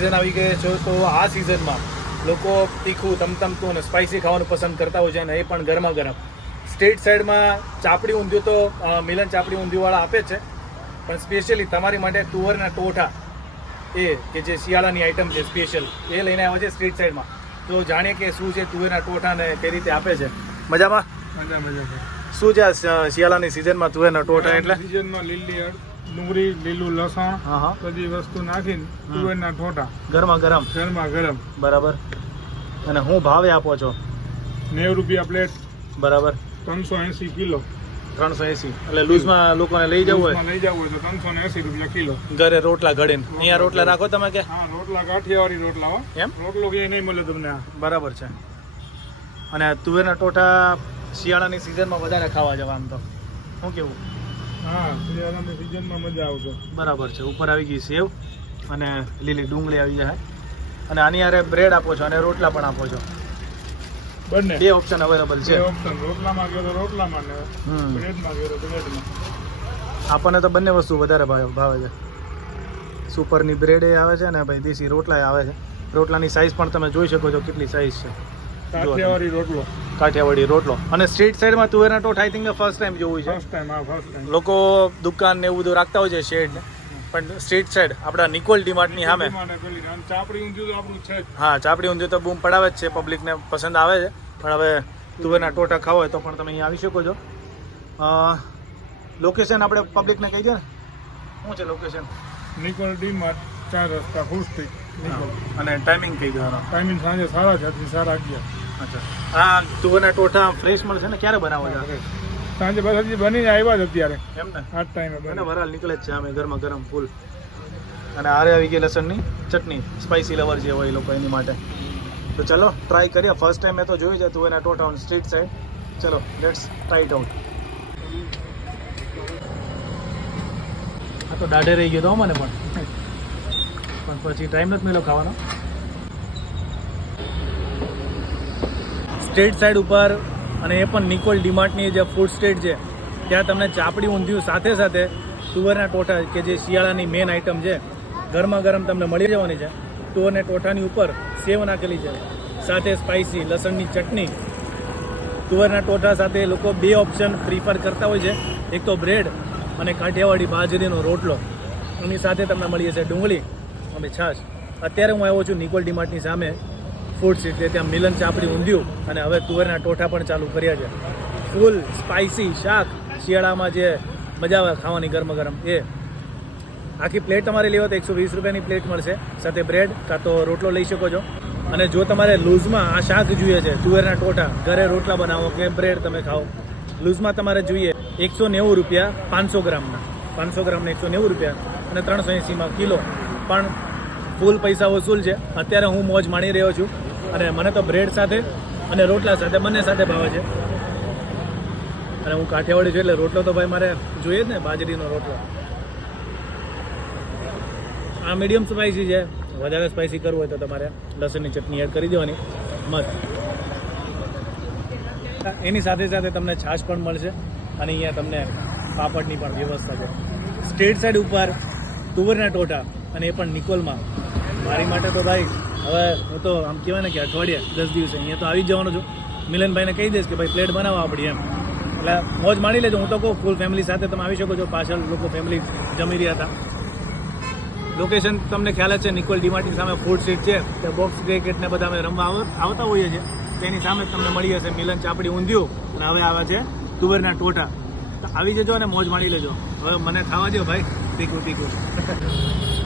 Season આવી ગઈ છે તો આ સિઝનમાં લોકો તીખું તમતમતું અને સ્પાઇસી ખાવાનું પસંદ કરતા હોય છે અને એ પણ ગરમા ગરમ સ્ટેટ સાઈડમાં ચાપડી ઊંધિયું તો મિલન ચાપડી ઊંધિયુંવાળા આપે છે પણ સ્પેશિયલી તમારી માટે તુવરના ટોઠા એ કે જે શિયાળાની આઈટમ છે સ્પેશિયલ એ લઈને આવે છે સ્ટ્રીટ સાઈડમાં તો જાણીએ કે શું છે તુવેરના ટોઠા ને કઈ રીતે આપે છે. મજામાં? મજા મજા. શું છે શિયાળાની સિઝનમાં તુવેરના ટોઠા એટલે? સિઝનમાં લીલી અળ- ડુંગળી લીલું લસણ હા હા. બધી વસ્તુ નાખીને તુવેરના ઠોટા ગરમા ગરમ. ગરમા ગરમ. બરાબર. અને હું ભાવે આપો છો? નેવું રૂપિયા પ્લેટ. બરાબર. ત્રણસો એંસી કિલો. ત્રણસો એસી એટલે લૂઝમાં લોકોને લઈ જવું હોય? લઈ જવું હોય તો ત્રણસો ને એસી રૂપિયા કિલો. ઘરે રોટલા ઘડીને. અહીંયા રોટલા રાખો તમે કે? હા રોટલા કાઠિયાવાડી રોટલા હો. એમ? રોટલો કે નહીં મળે તમને બરાબર છે. અને તુવેરના ટોટા શિયાળાની સિઝનમાં વધારે ખાવા જવાનું તો. શું કેવું? હા શિયાળાની સિઝનમાં મજા આવશે. બરાબર છે ઉપર આવી ગઈ સેવ અને લીલી ડુંગળી આવી જાય. અને આની હારે બ્રેડ આપો છો અને રોટલા પણ આપો છો. બંને. બે ઓપ્શન અવેલેબલ છે. ઓપ્શન રોટલામાં ગયો તો રોટલામાં ને. બ્રેડમાં ગયો તો બ્રેડમાં આપણને તો બંને વસ્તુ વધારે ભાવે છે. સુપરની બ્રેડ એ આવે છે ને ભાઈ દેશી રોટલા એ આવે છે. રોટલાની સાઈઝ પણ તમે જોઈ શકો છો કેટલી સાઈઝ છે. કાઠિયાવાડી રોટલો. કાઠિયાવાડી રોટલો. અને સ્ટ્રીટ સાઈડમાં તુવેરના ટોઠ આઈ થિંક ફર્સ્ટ ટાઈમ જોવું છે. ફર્સ્ટ ટાઈમ આ ફર્સ્ટ ટાઈમ લોકો દુકાન ને એવું બધું રાખતા હોય છે શેડ ને. પણ સ્ટ્રીટ સાઈડ આપણા નિકોલ ડીમાર્ટની સામે. ચાપડી ઊંધ્યું તો આપણું છે હા ચાપડી ઊંધિયું તો બૂમ પડાવે જ છે પબ્લિકને પસંદ આવે છે. પણ હવે તુવેરના ટોટા ખાવા હોય તો પણ તમે અહીંયા આવી શકો છો. લોકેશન આપણે પબ્લિકને કહી દો ને. શું છે લોકેશન નિકોલ ડી માર્ટ ચાર રસ્તા ફૂલ સ્ટ્રીટ અને ટાઈમિંગ કહી દો ટાઈમિંગ સાંજે સાડા છ થી સાડા અગિયાર. આ તુવેરના ટોઠા ફ્રેશ મળશે ને? ક્યારે બનાવો છો? સાંજે બસ હજી બનીને આવ્યા જ અત્યારે. એમ ને? આ ટાઈમે બને. વરાળ નીકળે જ છે અમે ગરમા ગરમ ફૂલ. અને આરે આવી ગઈ લસણની ચટણી સ્પાઇસી લવર જે હોય એ લોકો એની માટે. તો ચલો ટ્રાય કરીએ. ફર્સ્ટ ટાઈમ મેં તો જોયું છે તુવેરના ટોઠા ઓન સ્ટ્રીટ સાઈડ ચલો લેટ્સ ટ્રાય ઇટ આઉટ આ તો દાઢે રહી ગયો તો મને પણ. પણ પછી ટાઈમ નથી મેલો ખાવાનો. સ્ટ્રીટ સાઈડ ઉપર અને એ પણ નિકોલ ડીમાર્ટની જે ફૂડ સ્ટ્રીટ છે, ત્યાં તમને ચાપડી ઊંધિયું સાથે સાથે તુવરના ટોઠા કે જે શિયાળાની મેન આઇટમ છે, ગરમા ગરમ તમને મળી જવાની છે. તુવરના ટોઠાની ઉપર સેવ નાખેલી છે. સાથે સ્પાઇસી લસણની ચટણી. તુવરના ટોઠા સાથે લોકો બે ઓપ્શન પ્રિફર કરતા હોય છે. એક તો બ્રેડ અને કાઠિયાવાડી બાજરીનો રોટલો. એની સાથે તમને મળી જશે ડુંગળી અને છાશ. અત્યારે હું આવ્યો છું નિકોલ ડીમાર્ટની સામે. ફૂડ સ્ટ્રીટ છે ત્યાં મિલન ચાપડી ઊંધિયું અને હવે તુવેરના ટોઠા પણ ચાલુ કર્યા છે. ફૂલ સ્પાઇસી શાક, શિયાળામાં જે મજા આવે ખાવાની ગરમ ગરમ, એ. આખી પ્લેટ તમારે લેવો તો એકસો વીસ રૂપિયાની પ્લેટ મળશે. સાથે બ્રેડ કાં તો રોટલો લઈ શકો છો. અને જો તમારે લૂઝમાં આ શાક જોઈએ છે, તુવેરના ટોઠા, ઘરે રોટલા બનાવો કે બ્રેડ તમે ખાઓ, લૂઝમાં તમારે જોઈએ એકસો નેવું રૂપિયા પાંચસો ગ્રામના. પાંચસો ગ્રામના એકસો નેવું રૂપિયા અને ત્રણસો એંસીમાં કિલો. પણ ફૂલ પૈસા વસૂલ છે. અત્યારે હું મોજ માણી રહ્યો છું. અને મને તો બ્રેડ સાથે અને રોટલા સાથે, બંને સાથે ભાવે છે. અને હું કાઠિયાવાડી છું એટલે રોટલો તો ભાઈ મારે જોઈએ જ ને, બાજરીનો રોટલો. આ મીડિયમ સ્પાઇસી છે. વધારે સ્પાઇસી કરવું હોય તો તમારે લસણની ચટણી એડ કરી દેવાની. મસ્ત. એની સાથે સાથે તમને છાશ પણ મળશે અને અહીંયા તમને પાપડની પણ વ્યવસ્થા છે. સ્ટેટ સાઈડ ઉપર તુવરના ટોટા અને એ પણ નિકોલમાં. મારી માટે તો ભાઈ હવે હું તો આમ કહેવાય ને કે અઠવાડિયે, દસ દિવસે અહીંયા તો આવી જવાનો છું. મિલનભાઈને કહી દઈશ કે ભાઈ પ્લેટ બનાવવા આપણી એમ. એટલે મોજ માણી લેજો, હું તો કહું ફૂલ ફેમિલી સાથે તમે આવી શકો છો. પાછળ લોકો ફેમિલી જમી રહ્યા હતા. લોકેશન તમને ખ્યાલ જ છે નિકોલ ડીમાર્ટની સામે ફૂડ સ્ટ્રીટ છે. તે બોક્સ ક્રિકેટ બધા અમે રમવા આવ- આવતા હોઈએ છીએ. તેની સામે તમને મળી હશે મિલન ચાપડી ઊંધિયું. અને હવે આવે છે તુવેરના ટોટા. તો આવી જજો અને મોજ માણી લેજો. હવે મને ખાવા દો ભાઈ. તીખું તીખું